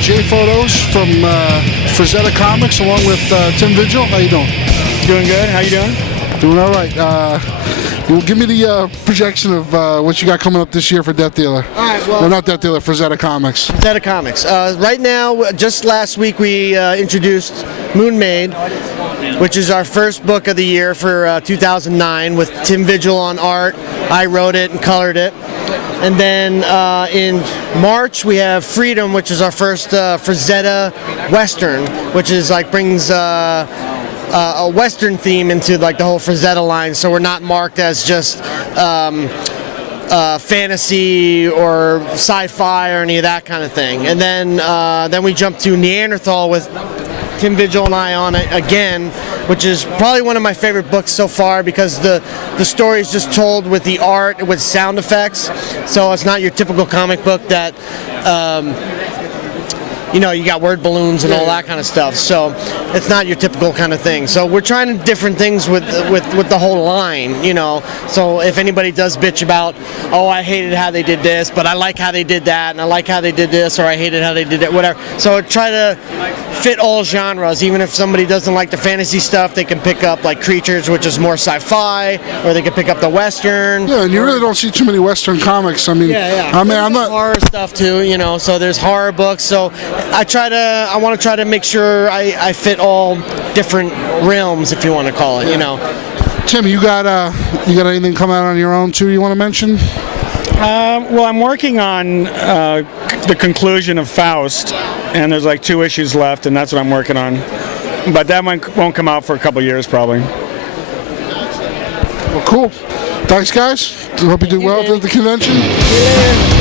Fotos from Frazetta Comics, along with Tim Vigil. How you doing? Doing good. How you doing? Doing all right. Well, give me the projection of what you got coming up this year for Death Dealer. All right, well, no, not Death Dealer, Frazetta Comics. Frazetta Comics. Right now, just last week we introduced Moon Maid, which is our first book of the year for 2009, with Tim Vigil on art. I wrote it and colored it. And then in March we have Freedom, which is our first Frazetta Western, which is like brings a Western theme into like the whole Frazetta line. So we're not marked as just fantasy or sci-fi or any of that kind of thing. And then we jump to Neanderthal with Tim Vigil and I on it again, which is probably one of my favorite books so far, because the story is just told with the art, with sound effects. So it's not your typical comic book that you got word balloons and all that kind of stuff. So it's not your typical kind of thing. So we're trying different things with the whole line, So if anybody does bitch about, oh, I hated how they did this, but I like how they did that, and I like how they did this, or I hated how they did it, whatever. So try to fit all genres. Even if somebody doesn't like the fantasy stuff, they can pick up like Creatures, which is more sci-fi, or they can pick up the Western. Yeah, and you really don't see too many Western comics. I mean, I'm not horror stuff too, So there's horror books. So I want to try to make sure I fit all different realms, if you want to call it, Tim, you got anything come out on your own too you want to mention? Well, I'm working on the conclusion of Faust, and there's like 2 issues left, and that's what I'm working on. But that one won't come out for a couple years, probably. Well, cool. Thanks, guys. Hope you do well at the convention. Yeah.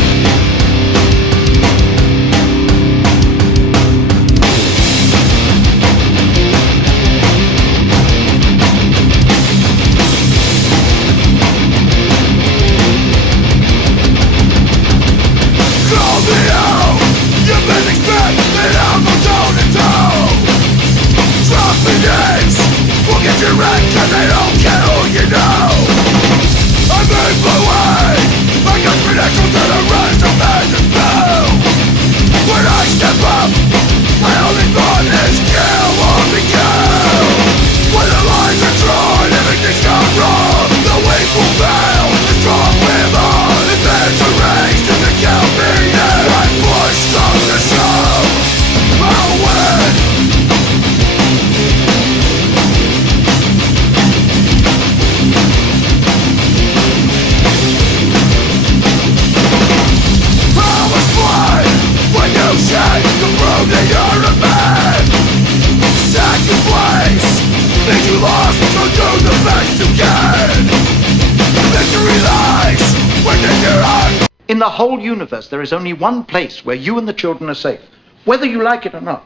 In the whole universe, there is only one place where you and the children are safe, whether you like it or not,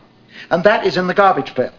and that is in the garbage pail.